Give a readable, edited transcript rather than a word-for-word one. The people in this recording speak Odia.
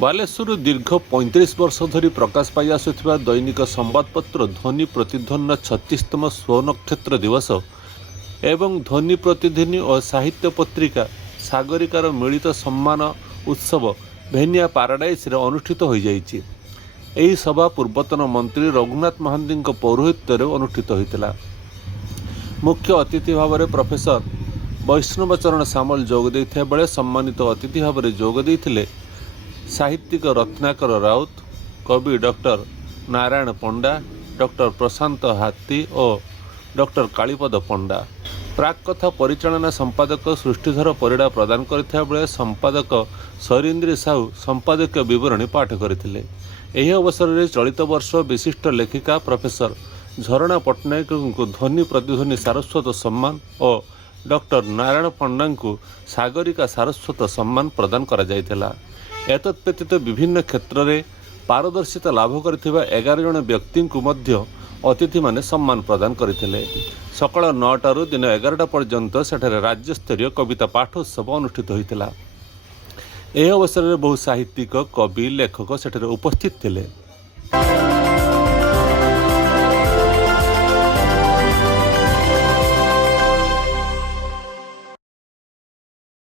ବାଲେଶ୍ୱରରୁ ଦୀର୍ଘ 35 ବର୍ଷ ଧରି ପ୍ରକାଶ ପାଇ ଆସୁଥିବା ଦୈନିକ ସମ୍ବାଦପତ୍ର ଧ୍ୱନି ପ୍ରତିଧ୍ୱନିର 36ତମ ସ୍ୱନକ୍ଷତ୍ର ଦିବସ ଏବଂ ଧ୍ୱନି ପ୍ରତିଧ୍ୱନି ଓ ସାହିତ୍ୟ ପତ୍ରିକା ସାଗରିକାର ମିଳିତ ସମ୍ମାନ ଉତ୍ସବ ଭେନିଆ ପାରାଡାଇସ୍ରେ ଅନୁଷ୍ଠିତ ହୋଇଯାଇଛି। ଏହି ସଭା ପୂର୍ବତନ ମନ୍ତ୍ରୀ ରଘୁନାଥ ମହାନ୍ତିଙ୍କ ପୌରୋହିତ୍ୟରେ ଅନୁଷ୍ଠିତ ହୋଇଥିଲା। ମୁଖ୍ୟ ଅତିଥି ଭାବରେ ପ୍ରଫେସର ବୈଷ୍ଣବ ଚରଣ ସାମଲ ଯୋଗ ଦେଇଥିବା ବେଳେ ସମ୍ମାନିତ ଅତିଥି ଭାବରେ ଯୋଗ ଦେଇଥିଲେ ସାହିତ୍ୟିକ ରତ୍ନାକର ରାଉତ, କବି ଡକ୍ଟର ନାରାୟଣ ପଣ୍ଡା, ଡକ୍ଟର ପ୍ରଶାନ୍ତ ହାତୀ ଓ ଡକ୍ଟର କାଳୀପଦ ପଣ୍ଡା। ପ୍ରାକ୍ କଥା ପରିଚାଳନା ସମ୍ପାଦକ ସୃଷ୍ଟିଧର ପରିଡ଼ା ପ୍ରଦାନ କରିଥିବା ବେଳେ ସମ୍ପାଦକ ଶୈରୀନ୍ଦ୍ରୀ ସାହୁ ସମ୍ପାଦକୀୟ ବିବରଣୀ ପାଠ କରିଥିଲେ। ଏହି ଅବସରରେ ଚଳିତ ବର୍ଷ ବିଶିଷ୍ଟ ଲେଖିକା ପ୍ରଫେସର ଝରଣା ପଟ୍ଟନାୟକଙ୍କୁ ଧ୍ୱନି ପ୍ରତିଧ୍ୱନି ସାରସ୍ୱତ ସମ୍ମାନ ଓ ଡକ୍ଟର ନାରାୟଣ ପଣ୍ଡାଙ୍କୁ ସାଗରିକା ସାରସ୍ୱତ ସମ୍ମାନ ପ୍ରଦାନ କରାଯାଇଥିଲା। ଏତଦ୍ ବ୍ୟତୀତ ବିଭିନ୍ନ କ୍ଷେତ୍ରରେ ପାରଦର୍ଶିତା ଲାଭ କରିଥିବା 11 ଜଣ ବ୍ୟକ୍ତିଙ୍କୁ ମଧ୍ୟ ଅତିଥିମାନେ ସମ୍ମାନ ପ୍ରଦାନ କରିଥିଲେ। ସକାଳ 9ଟାରୁ ଦିନ 11ଟା ପର୍ଯ୍ୟନ୍ତ ସେଠାରେ ରାଜ୍ୟସ୍ତରୀୟ କବିତା ପାଠ ଉତ୍ସବ ଅନୁଷ୍ଠିତ ହୋଇଥିଲା। ଏହି ଅବସରରେ ବହୁ ସାହିତ୍ୟିକ, କବି, ଲେଖକ ସେଠାରେ ଉପସ୍ଥିତ ଥିଲେ।